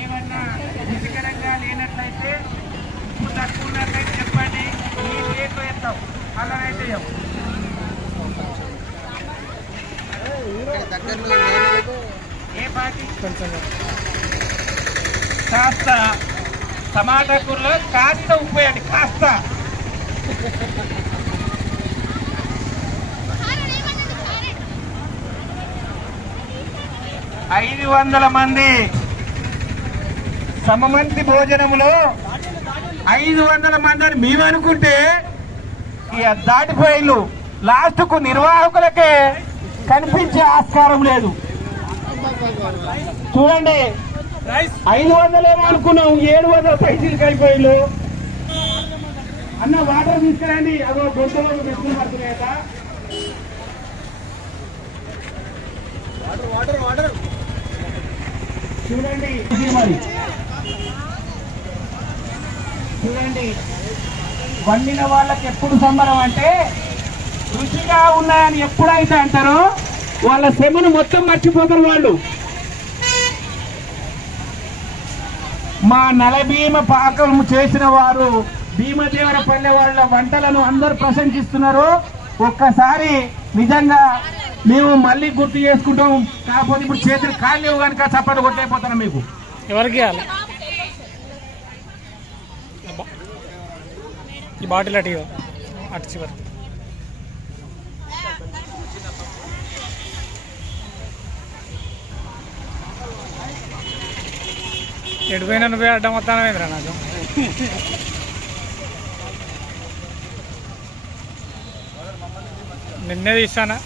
ఏమన్నా రుచికరంగా లేనట్లయితే ఉప్పు తక్కువ ఉన్నట్లయితే చెప్పండి, నీళ్ళు ఎక్కువ వేస్తాం, అలా అయితే ఏ పార్టీ కాస్త టమాటా కూరలో కాస్త ఉప్పు వేయండి, కాస్త. ఐదు 500 మంది సమమంతి భోజనములో 500 మంది అని మేము అనుకుంటే ఇక దాటిపోయిళ్ళు. లాస్ట్ కు నిర్వాహకులకే కనిపించే ఆస్కారం లేదు. చూడండి, 500 ఏమో అనుకున్నాం, 700 పైసలు కలిపోయిళ్ళు. అన్న వాటర్ తీసుకురండి, అదో గొంతులో మెట్లు పడుతున్నాయట. చూడండి మరి, చూడండి వండిన వాళ్ళకి ఎప్పుడు సంబరం అంటే రుచిగా ఉన్నాయని ఎప్పుడైతే అంటారో వాళ్ళ శ్రమను మొత్తం మర్చిపోతారు వాళ్ళు. మా నలభీమ పాకం చేసిన వారు భీమదేవరపల్లె వాళ్ళ వంటలను అందరూ ప్రశంసిస్తున్నారు. ఒక్కసారి నిజంగా మేము మళ్ళీ గుర్తు చేసుకుంటాం. కాకపోతే ఇప్పుడు చేతులు కాళ్ళు కనుక చప్పట్లు కొట్టైపోతున్నాం. మీకు ఎవరికి ఈ బాటిల్ అటు చివరి ఎడిపోయినా నువ్వే అడ్డం వస్తానవేంద్రా నాకు. నిన్నే తీస్తానా.